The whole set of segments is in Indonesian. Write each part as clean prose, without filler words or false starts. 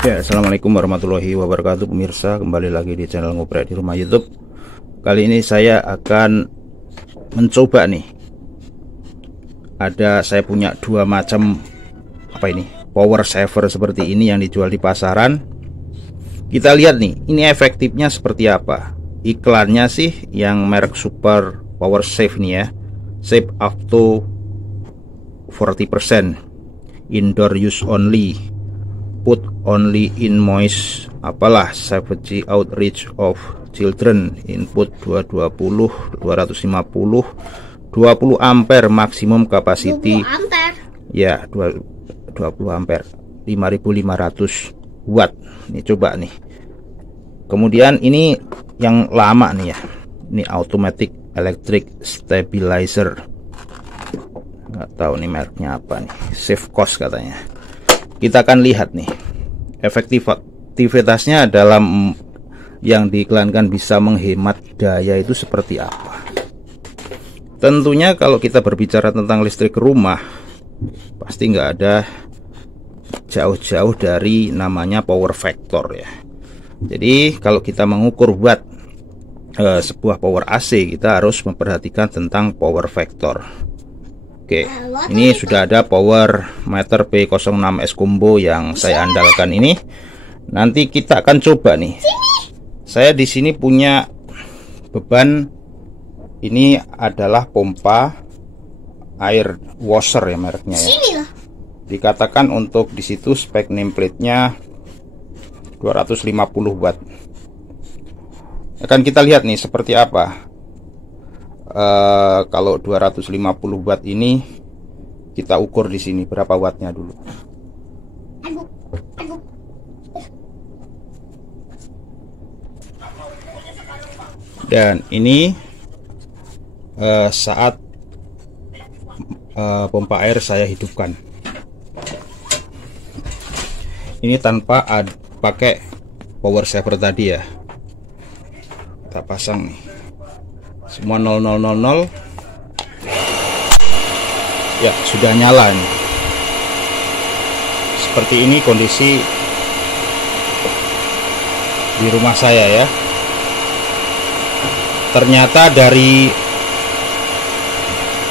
Ya, assalamualaikum warahmatullahi wabarakatuh pemirsa, kembali lagi di channel Ngoprek di Rumah YouTube. Kali ini saya akan mencoba nih, saya punya dua macam power saver seperti ini yang dijual di pasaran. Kita lihat nih, ini efektifnya seperti apa. Iklannya sih yang merek Super Power Save nih ya, save up to 40%, indoor use only, put only in moist safety outreach of children, input 220 ampere, maksimum capacity 20 ampere. Ya, 20 ampere, 5500 watt. Ini coba nih. Kemudian ini yang lama nih ya, ini automatic electric stabilizer, nggak tahu nih mereknya apa nih, save cost katanya. Kita akan lihat nih efektivitasnya dalam yang diiklankan bisa menghemat daya itu seperti apa. Tentunya kalau kita berbicara tentang listrik rumah, pasti nggak ada jauh-jauh dari namanya power factor ya. Jadi kalau kita mengukur watt sebuah power AC, kita harus memperhatikan tentang power factor. Oke, ini sudah ada power meter P06S combo yang saya andalkan ini. Nanti kita akan coba nih. Saya di sini punya beban, ini adalah pompa air washer ya mereknya ya. Dikatakan untuk di situ spek nameplate-nya 250 watt. Akan kita lihat nih seperti apa. Kalau 250 watt ini kita ukur di sini berapa wattnya dulu. Dan ini saat pompa air saya hidupkan. Ini tanpa pakai power saver tadi ya. Kita pasang nih. Semua 0000 ya, sudah nyala nih. Seperti ini kondisi di rumah saya ya. Ternyata dari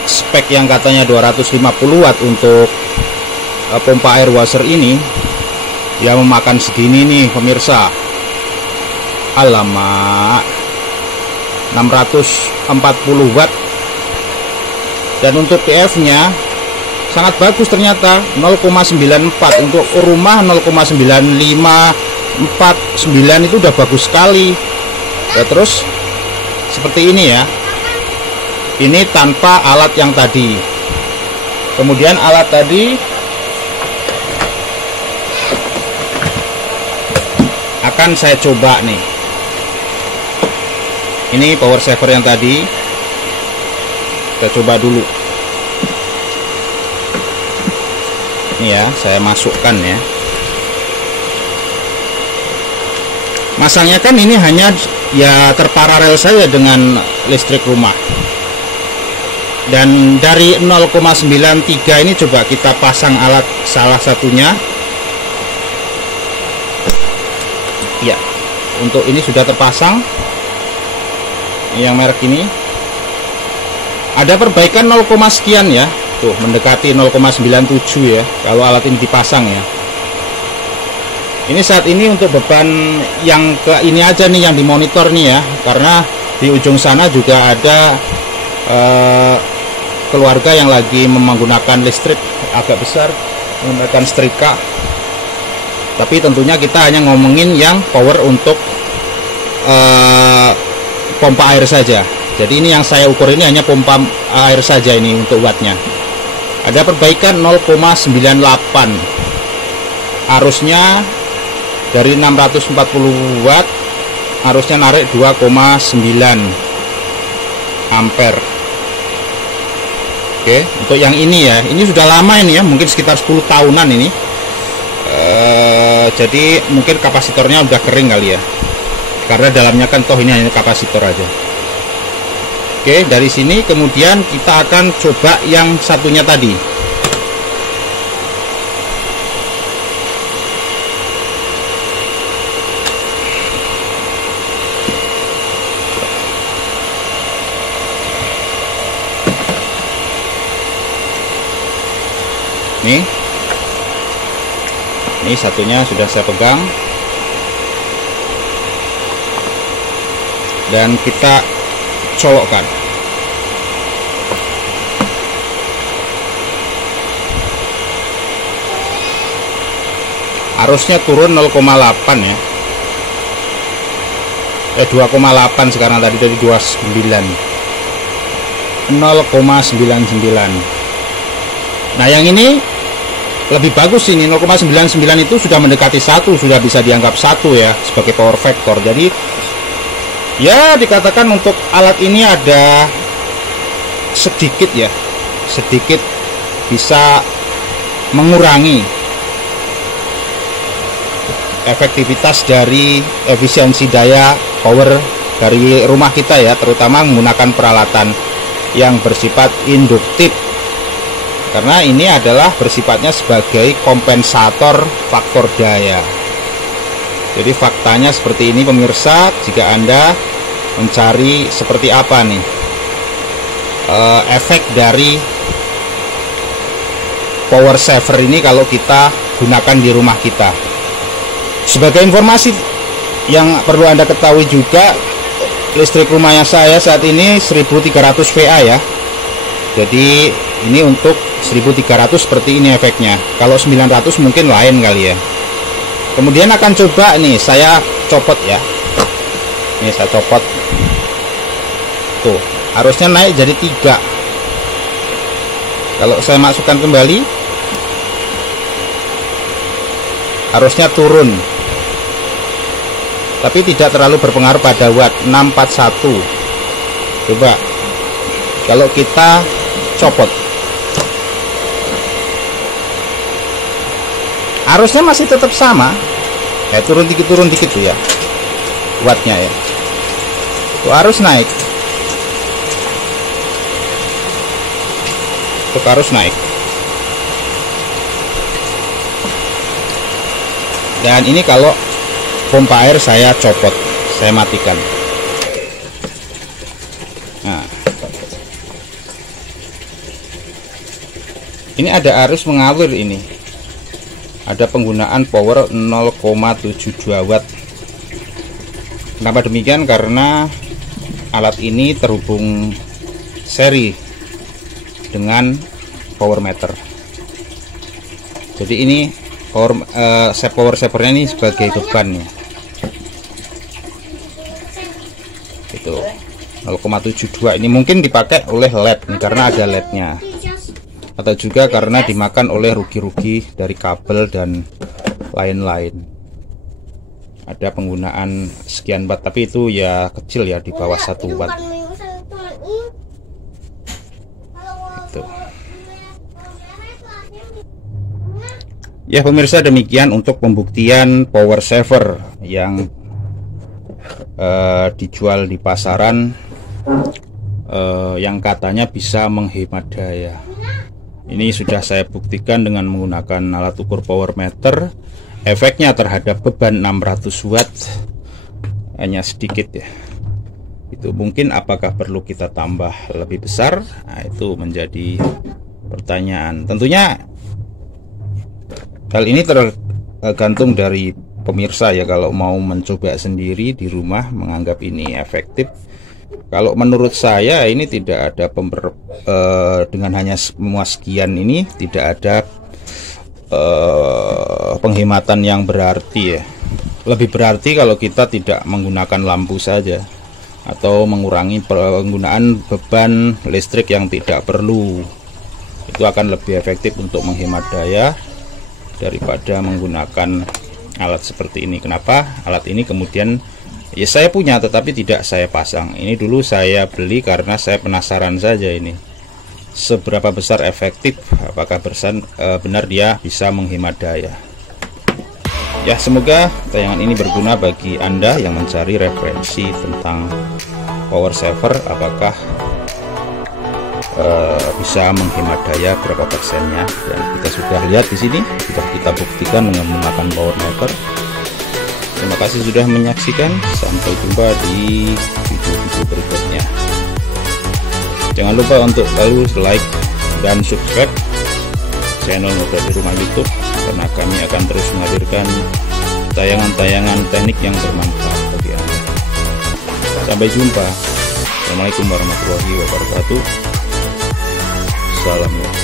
spek yang katanya 250 watt untuk pompa air washer ini, ya memakan segini nih pemirsa. Alamak, 640 watt. Dan untuk PF nya sangat bagus ternyata, 0,94. Untuk rumah 0,9549 itu udah bagus sekali ya. Terus seperti ini ya, ini tanpa alat yang tadi. Kemudian alat tadi akan saya coba nih. Ini power saver yang tadi kita coba dulu. Ini ya, saya masukkan ya. Masangnya kan ini hanya ya terparalel saja dengan listrik rumah. Dan dari 0,93 ini coba kita pasang alat salah satunya. Ya, untuk ini sudah terpasang. Yang merek ini ada perbaikan 0, sekian ya. Tuh, mendekati 0,97 ya kalau alat ini dipasang ya. Ini saat ini untuk beban yang ke ini aja nih yang dimonitor nih ya, karena di ujung sana juga ada keluarga yang lagi menggunakan listrik agak besar, menggunakan setrika. Tapi tentunya kita hanya ngomongin yang power untuk pompa air saja. Jadi ini yang saya ukur ini hanya pompa air saja ini untuk wattnya. Ada perbaikan 0,98. Arusnya dari 640 watt, arusnya narik 2,9 ampere. Oke, untuk yang ini ya, ini sudah lama ini ya, mungkin sekitar 10 tahunan ini. Jadi mungkin kapasitornya udah kering kali ya, karena dalamnya kan toh ini hanya kapasitor aja. Oke, dari sini kemudian kita akan coba yang satunya tadi. Ini satunya sudah saya pegang dan kita colokkan. Arusnya turun 0,8 ya. 2,8 sekarang, tadi dari 29. 0,99. Nah, yang ini lebih bagus ini, 0,99 itu sudah mendekati 1, sudah bisa dianggap 1 ya sebagai power factor. Jadi ya dikatakan untuk alat ini ada sedikit ya, sedikit bisa mengurangi efektivitas dari efisiensi daya power dari rumah kita ya, terutama menggunakan peralatan yang bersifat induktif. Karena ini adalah bersifatnya sebagai kompensator faktor daya. Jadi faktanya seperti ini pemirsa, jika Anda mencari seperti apa nih efek dari power saver ini kalau kita gunakan di rumah kita. Sebagai informasi yang perlu Anda ketahui juga, listrik rumahnya saya saat ini 1300 VA ya. Jadi ini untuk 1300 seperti ini efeknya. Kalau 900 mungkin lain kali ya. Kemudian akan coba nih saya copot ya. Ini saya copot. Tuh, arusnya naik jadi 3. Kalau saya masukkan kembali, arusnya turun. Tapi tidak terlalu berpengaruh pada watt, 641. Coba kalau kita copot, arusnya masih tetap sama ya, turun dikit tuh ya wattnya ya. Tuh arus naik, tuh arus naik. Dan ini kalau pompa air saya copot, saya matikan. Nah, ini ada arus mengalir ini. Ada penggunaan power 0,72 watt. Kenapa demikian? Karena alat ini terhubung seri dengan power meter. Jadi ini power savernya ini sebagai beban ya. Itu 0,72 ini mungkin dipakai oleh LED nih, karena ada LED-nya. Atau juga karena dimakan oleh rugi-rugi dari kabel dan lain-lain. Ada penggunaan sekian watt, tapi itu ya kecil ya, di bawah 1 watt. Itu. Ya pemirsa, demikian untuk pembuktian power saver yang dijual di pasaran, yang katanya bisa menghemat daya. Ini sudah saya buktikan dengan menggunakan alat ukur power meter. Efeknya terhadap beban 600 watt hanya sedikit ya. Itu mungkin apakah perlu kita tambah lebih besar? Nah, itu menjadi pertanyaan. Tentunya hal ini tergantung dari pemirsa ya kalau mau mencoba sendiri di rumah menganggap ini efektif. Kalau menurut saya ini tidak ada dengan hanya semua sekian ini tidak ada penghematan yang berarti ya. Lebih berarti kalau kita tidak menggunakan lampu saja atau mengurangi penggunaan beban listrik yang tidak perlu. Itu akan lebih efektif untuk menghemat daya daripada menggunakan alat seperti ini. Kenapa? Alat ini kemudian ya saya punya tetapi tidak saya pasang. Ini dulu saya beli karena saya penasaran saja ini seberapa besar efektif, apakah benar dia bisa menghemat daya. Ya, semoga tayangan ini berguna bagi Anda yang mencari referensi tentang power saver, apakah bisa menghemat daya berapa persennya, dan kita sudah lihat di sini, sudah kita buktikan dengan menggunakan power meter. Terima kasih sudah menyaksikan, sampai jumpa di video-video berikutnya. Jangan lupa untuk selalu like dan subscribe channel Ngobrol di Rumah YouTube, karena kami akan terus menghadirkan tayangan-tayangan teknik yang bermanfaat bagi Anda. Sampai jumpa. Assalamualaikum warahmatullahi wabarakatuh. Salam.